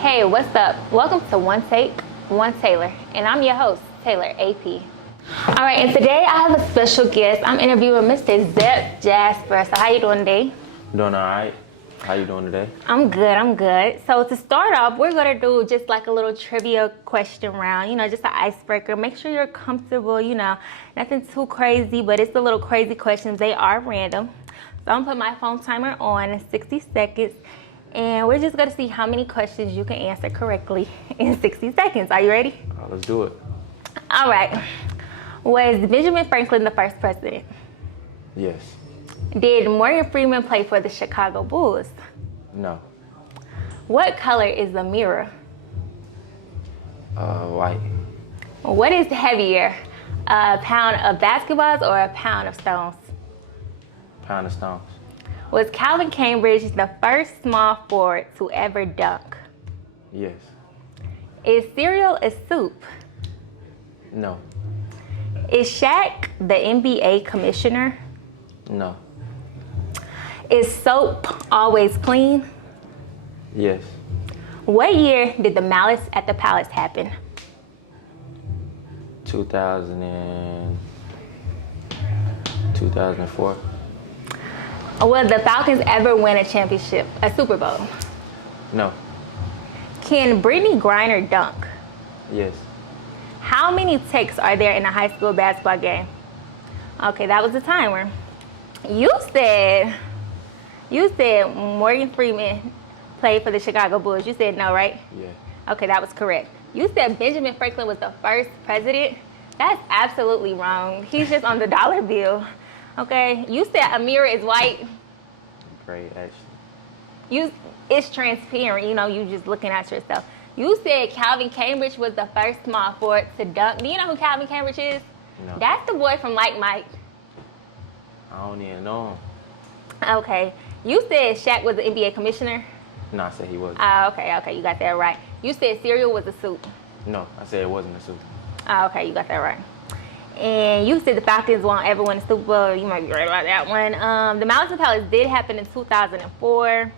Hey, what's up? Welcome to One Take, One Taylor, and I'm your host, Taylur AP. All right, and today I have a special guest. I'm interviewing Mr. Zep Jasper. So how you doing today? Doing all right. How you doing today? I'm good. So to start off, we're gonna do just like a little trivia question round, just an icebreaker. Make sure you're comfortable, nothing too crazy, but it's the little crazy questions. They are random. So I'm gonna put my phone timer on in 60 seconds. And we're just gonna see how many questions you can answer correctly in 60 seconds. Are you ready? Let's do it. All right. Was Benjamin Franklin the first president? Yes. Did Morgan Freeman play for the Chicago Bulls? No. What color is the mirror? White. What is heavier, a pound of basketballs or a pound of stones? Pound of stones. Was Calvin Cambridge the first small forward to ever dunk? Yes. Is cereal a soup? No. Is Shaq the NBA commissioner? No. Is soap always clean? Yes. What year did the Malice at the Palace happen? 2004. Will the Falcons ever win a championship, a Super Bowl? No. Can Brittany Griner dunk? Yes. How many takes are there in a high school basketball game? Okay, that was the timer. You said Morgan Freeman played for the Chicago Bulls. You said no, right? Yeah. Okay, that was correct. You said Benjamin Franklin was the first president. That's absolutely wrong. He's just on the dollar bill. Okay, you said a mirror is white. Great, actually. It's transparent, you just looking at yourself. You said Calvin Cambridge was the first small forward to dunk. Do you know who Calvin Cambridge is? No. That's the boy from Like Mike. I don't even know him. Okay, you said Shaq was the NBA commissioner. No, I said he wasn't. Okay, you got that right. You said cereal was a soup. No, I said it wasn't a soup. Okay, you got that right. And you said the Falcons won't ever win a Super Bowl. You might be right about that one. The Malice at the Palace did happen in 2004.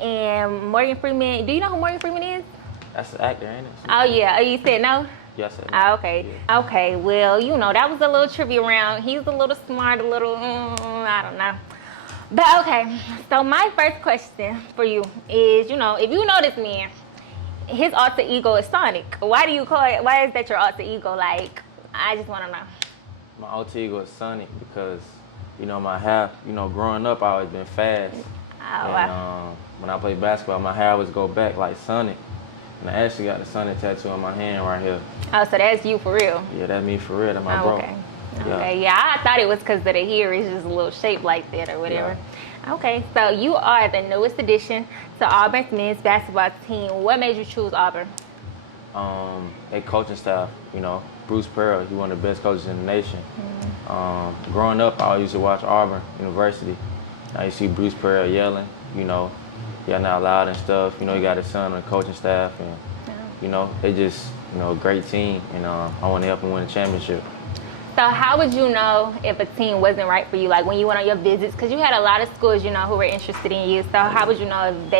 And Morgan Freeman, do you know who Morgan Freeman is? That's the actor, ain't it? Oh, yeah. Oh, you said no? Yes, I said Okay. Yeah. Okay, well, that was a little trivia round. He's a little smart, I don't know. But okay, so my first question for you is, if you know this man, his alter ego is Sonic. Why is that your alter ego? Like, I just want to know. My alter ego is Sonic because, my hair, growing up, I always been fast. Wow. When I play basketball, my hair always go back like Sonic. And I actually got the Sonic tattoo on my hand right here. Oh, so that's you for real? Yeah, that's me for real. That's my bro. Okay. Okay, yeah, I thought it was because of the hair. It's just a little shape like that or whatever. Yeah. Okay, so you are the newest addition to Auburn's men's basketball team. What made you choose Auburn? Their coaching staff, Bruce Pearl, he's one of the best coaches in the nation. Mm-hmm. Growing up, I used to watch Auburn University. I used to see Bruce Pearl yelling, he got not loud and stuff. He got his son on the coaching staff, and they just, a great team, and I want to help them win a championship. So how would you know if a team wasn't right for you? Like when you went on your visits, because you had a lot of schools, who were interested in you. So how would you know if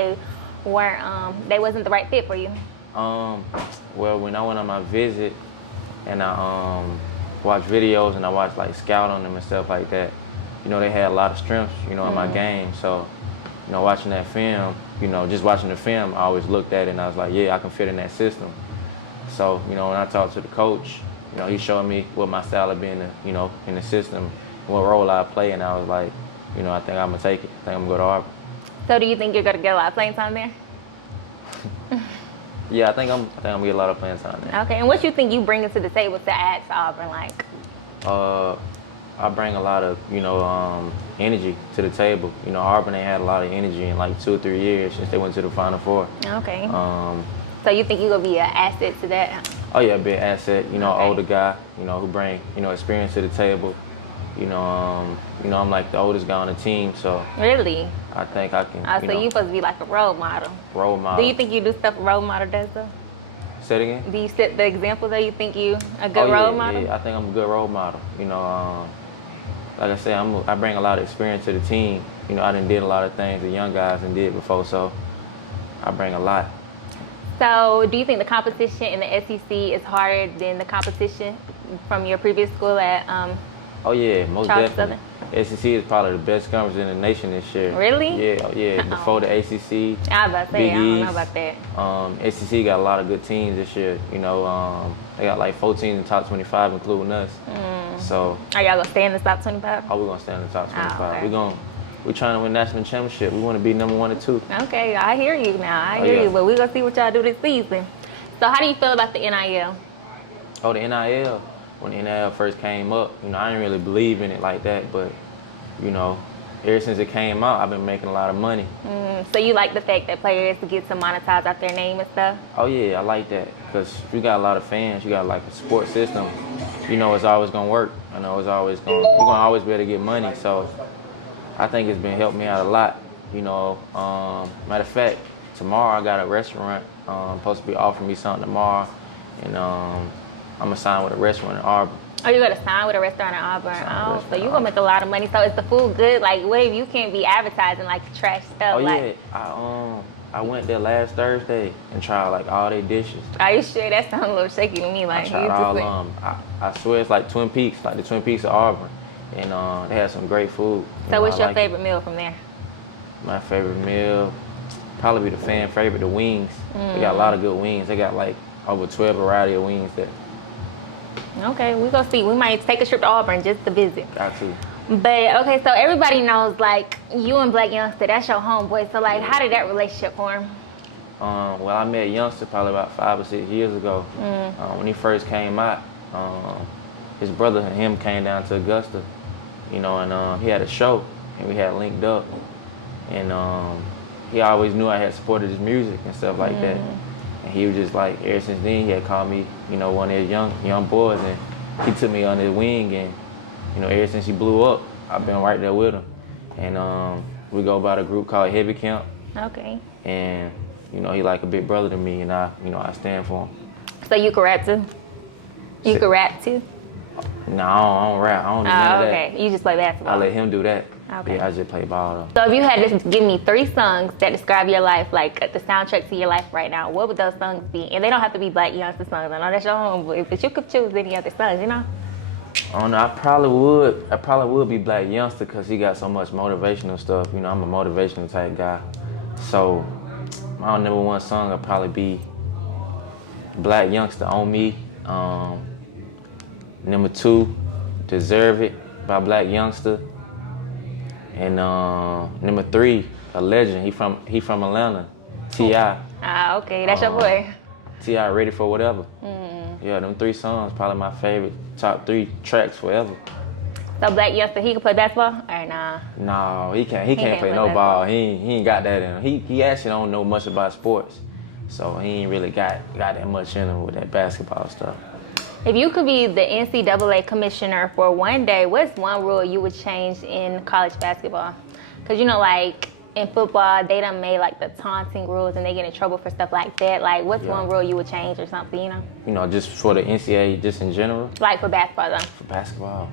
they wasn't the right fit for you? Well, when I went on my visit and I watched videos and I watched like scout on them and stuff like that, they had a lot of strengths, in my game. So, watching that film, just watching the film, I always looked at it and I was like, yeah, I can fit in that system. So, when I talked to the coach, he showed me what my style of being, in the system, what role I play, and I was like, I think I'm gonna take it. I think I'm gonna go to Auburn. So, do you think you're gonna get a lot of playing time there? Yeah, I think I'm gonna get a lot of playing time there. Okay, and what you think you bring to the table to add to Auburn, like? I bring a lot of, energy to the table. Auburn ain't had a lot of energy in like 2 or 3 years since they went to the Final Four. Okay. So you think you're gonna be an asset to that? Oh yeah, be an asset. Okay. Older guy. Who bring experience to the table. I'm like the oldest guy on the team, so. Really? I think I can. So you're supposed to be like a role model. Role model. Do you think you do stuff a role model does though? Say it again? Do you set the example that you think you a good role model? Yeah, I think I'm a good role model. Like I said, I bring a lot of experience to the team. I done did a lot of things the young guys done did before, so I bring a lot. So, do you think the competition in the SEC is harder than the competition from your previous school at Oh yeah, most Charles definitely. SEC is probably the best conference in the nation this year. Really? Yeah, yeah. Before the ACC, I was about to say, Big I don't East, know about that. SEC got a lot of good teams this year. You know, they got like 4 teams in the top 25, including us. So, Are y'all gonna stay in the top 25? we're gonna stay in the top 25. Okay. We're trying to win national championship. We want to be number 1 or 2. Okay, I hear you now. I hear yeah. you, but we're gonna see what y'all do this season. So, how do you feel about the NIL? Oh, the NIL. When the NIL first came up, you know, I didn't really believe in it like that, but you know, ever since it came out, I've been making a lot of money. So you like the fact that players get to monetize out their name and stuff? Oh yeah, I like that, because if you got a lot of fans, you got like a support system, you know it's always gonna work. I know you're gonna always be able to get money, so I think it's been helping me out a lot. You know, matter of fact, tomorrow I got a restaurant supposed to be offering me something tomorrow, and I'm gonna sign with a restaurant in Auburn. Oh, you got to sign with a restaurant in Auburn. Oh, so you gonna make a lot of money. So is the food good? Like, what if you can't be advertising like trash stuff? Oh like, yeah, I went there last Thursday and tried like all their dishes. Are you sure? That sounds a little shaky to me. Like, I tried all I swear it's like Twin Peaks, like the Twin Peaks of Auburn, and they had some great food. So what's your favorite meal from there? My favorite meal probably be the fan favorite, the wings. They got a lot of good wings. They got like over 12 variety of wings there. Okay, we gonna see. We might take a trip to Auburn just to visit. Got to. But okay, so everybody knows like you and Black Youngster, that's your homeboy. So like, how did that relationship form? Well, I met Youngster probably about 5 or 6 years ago. When he first came out, his brother and him came down to Augusta, you know, and he had a show, and we had linked up, and he always knew I had supported his music and stuff like that. And he was just like, ever since then, he had called me, you know, one of his young boys, and he took me under his wing, and, you know, ever since he blew up, I've been right there with him. And we go by the group called Heavy Camp. Okay. And, you know, he like a big brother to me, and I stand for him. So you can rap too? You can rap too? No, I don't rap. I don't do none of that. Okay. You just play basketball? I let him do that. Okay. Yeah, I just play ball though. So if you had to give me 3 songs that describe your life, like the soundtrack to your life right now, what would those songs be? And they don't have to be Black Youngster songs. I know that's your homeboy, but you could choose any other songs, you know? I don't know. I probably would be Black Youngster because he got so much motivational stuff. You know, I'm a motivational type guy. So my number 1 song would probably be Black Youngster on Me. Number 2, Deserve It by Black Youngster. And number 3, a legend. He from Atlanta, T.I. Okay, that's your boy. T.I. Ready for Whatever. Yeah, them 3 songs probably my favorite top 3 tracks forever. So Black Youngster, he can play basketball or nah? No, he can't. He can't play no ball. He ain't got that in him. He actually don't know much about sports, so he ain't really got that much in him with that basketball stuff. If you could be the NCAA commissioner for one day, what's one rule you would change in college basketball? Because, you know, like in football, they done made like the taunting rules and they get in trouble for stuff like that. Like, what's one rule you would change or something, you know? You know, just for the NCAA, just in general? Like for basketball, though. For basketball?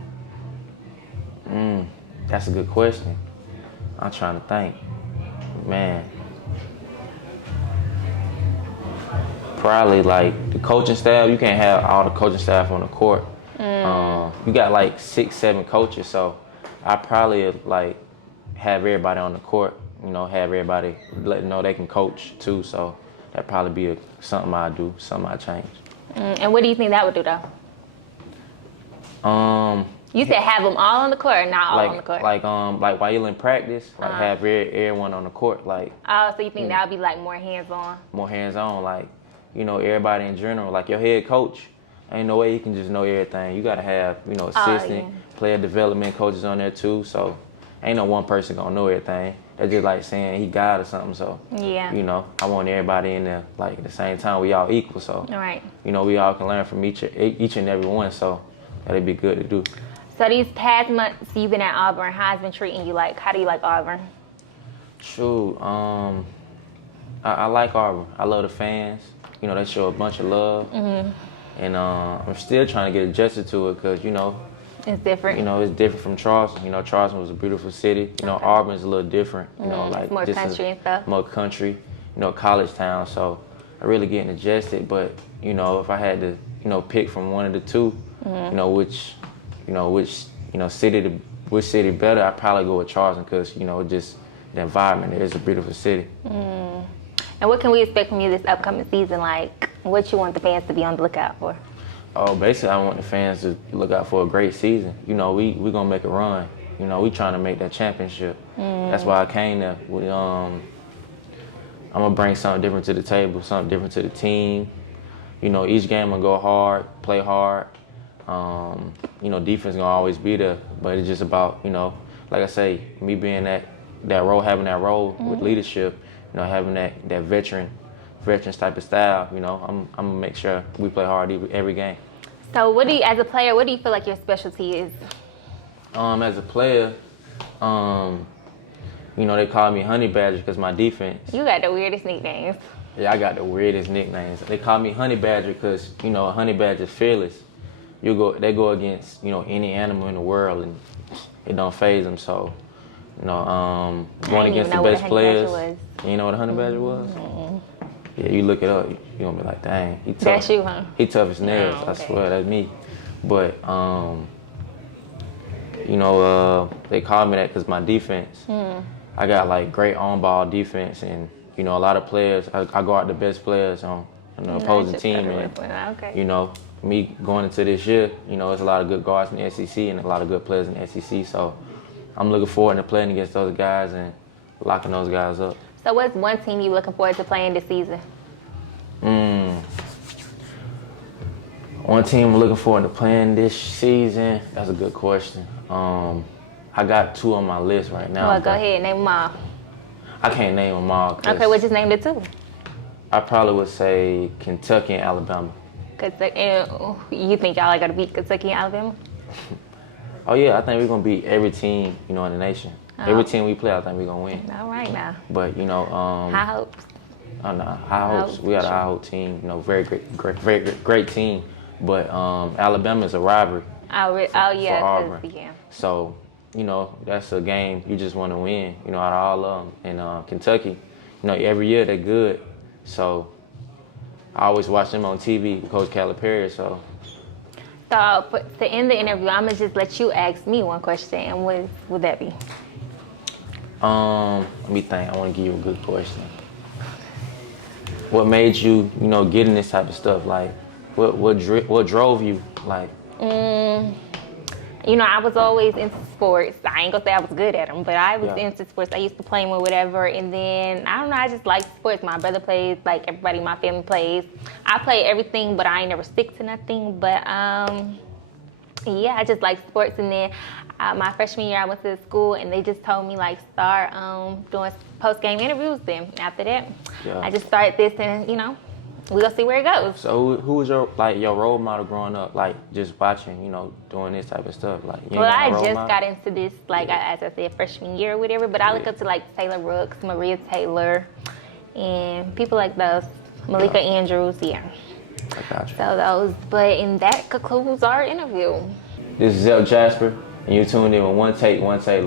That's a good question. I'm trying to think. Man. Probably like the coaching staff. You can't have all the coaching staff on the court. You got like 6, 7 coaches, so I probably like have everybody on the court. You know, have everybody let them know they can coach too. So that'd probably be something I do, something I change. And what do you think that would do though? You said have them all on the court, or not all on the court? Like while you're in practice, like have everyone on the court, like. Oh, so you think that would be like more hands-on? More hands-on, like. You know, everybody in general, like your head coach, ain't no way he can just know everything. You gotta have, you know, assistant, player development coaches on there too. So ain't no one person gonna know everything. That's just like saying he God or something. So you know, I want everybody in there like at the same time. We all equal. So you know, we all can learn from each and every one. So that'd be good to do. So these past months you've been at Auburn, how's it been treating you? Like, how do you like Auburn? Shoot, I like Auburn. I love the fans. You know, they show a bunch of love. And I'm still trying to get adjusted to it because, you know, it's different. You know, it's different from Charleston. You know, Charleston was a beautiful city. You know, Auburn's a little different. You know, like more country and stuff. More country. You know, college town. So really getting adjusted. But you know, if I had to, you know, pick from one of the two, you know, which city better, I'd probably go with Charleston because you know, just the environment. It is a beautiful city. And what can we expect from you this upcoming season? Like, what you want the fans to be on the lookout for? Oh, basically, I want the fans to look out for a great season. You know, we gonna make a run. You know, we trying to make that championship. That's why I came there. I'm gonna bring something different to the table, something different to the team. You know, each game I'm gonna go hard, play hard. You know, defense gonna always be there, but it's just about, you know, like I say, me being that role, having that role with leadership. You know, having that veteran type of style. You know, I'm gonna make sure we play hard every game. So, as a player, what do you feel like your specialty is? As a player, you know, they call me Honey Badger because my defense. You got the weirdest nicknames. Yeah, I got the weirdest nicknames. They call me Honey Badger because, you know, a honey badger is fearless. They go against, you know, any animal in the world and it don't faze them. So, you know, going against the best players. You know what a honey badger was? Yeah, you look it up, you gonna be like, dang, he tough. That's you, huh? He tough as nails. Oh, okay. I swear, that's me. But you know, they call me that because my defense. I got like great on-ball defense, and you know, a lot of players. I go out the best players on the opposing team, and you know, me going into this year, you know, there's a lot of good guards in the SEC and a lot of good players in the SEC. So I'm looking forward to playing against those guys and locking those guys up. So what's one team you looking forward to playing this season? One team I'm looking forward to playing this season, that's a good question. I got two on my list right now. Well, go ahead, name them all. I can't name them all. Okay, well, just name the two. I probably would say Kentucky and Alabama. And you think y'all are going to beat Kentucky and Alabama? Oh, yeah, I think we're going to beat every team, you know, in the nation. Every team we play, I think we're going to win. All right, now. But, you know... high hopes. Oh, no, high hopes. We got a high hope team, you know, very great team. But Alabama is a rivalry. Yeah. For Auburn. Yeah. So, you know, that's a game you just want to win, you know, out of all of them. And Kentucky, you know, every year they're good. So I always watch them on TV with Coach Calipari, so. So to end the interview, I'm going to just let you ask me one question, and what would that be? Let me think. I want to give you a good question. What made you, you know, get in this type of stuff? Like, what drove you? Like, you know, I was always into sports. I ain't gonna say I was good at them, but I was into sports. I used to play them or whatever, and then, I don't know, I just like sports. My brother plays, like everybody in my family plays. I play everything, but I ain't never stick to nothing. But, yeah, I just like sports. And then my freshman year, I went to school, and they just told me, like, start doing post-game interviews. Then after that, I just started this, and, you know, we're gonna see where it goes. So who was your role model growing up, like just watching, you know, doing this type of stuff? Like, well, I just got into this, like, as I said, freshman year or whatever, but I look up to like Taylor Rooks, Maria Taylor, and people like those, Malika Andrews, I got you. So those, and that concludes our interview. This is Zep Jasper, and you're tuned in with One Take, One Taylor.